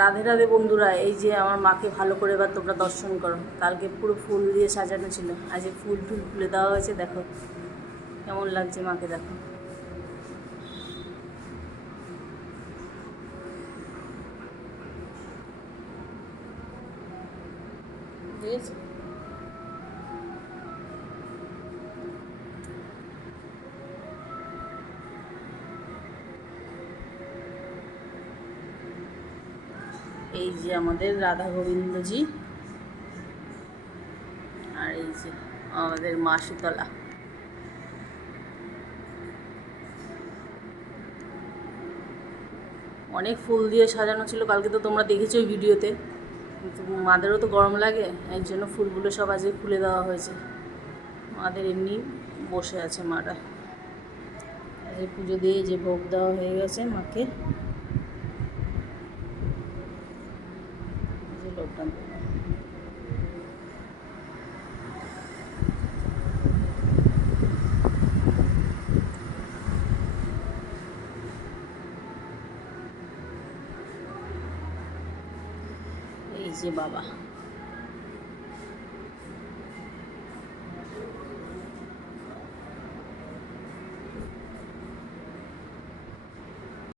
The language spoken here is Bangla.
রাধে রাধে বন্ধুরা, এই যে আমার মাকে ভালো করে এবার তোমরা দর্শন করো। কালকে পুরো ফুল দিয়ে সাজানো ছিল, আজ ফুল টুল খুলে দেওয়া হয়েছে। দেখো কেমন লাগছে মাকে, দেখো। ঠিক আছে, এই যে আমাদের রাধা গোবিন্দজি, আর এই যে আমাদের মা শীতলা। অনেক ফুল দিয়ে সাজানো ছিল কালকে, তো তোমরা দেখেছো ওই ভিডিওতে। কিন্তু মাদেরও তো গরম লাগে, এর জন্য ফুলগুলো সব আজকে খুলে দেওয়া হয়েছে। মাদের এমনি বসে আছে মারা। আজকে পুজো দিয়ে যে ভোগ দেওয়া হয়ে গেছে মাকে, যে লোকটা এই যে বাবা।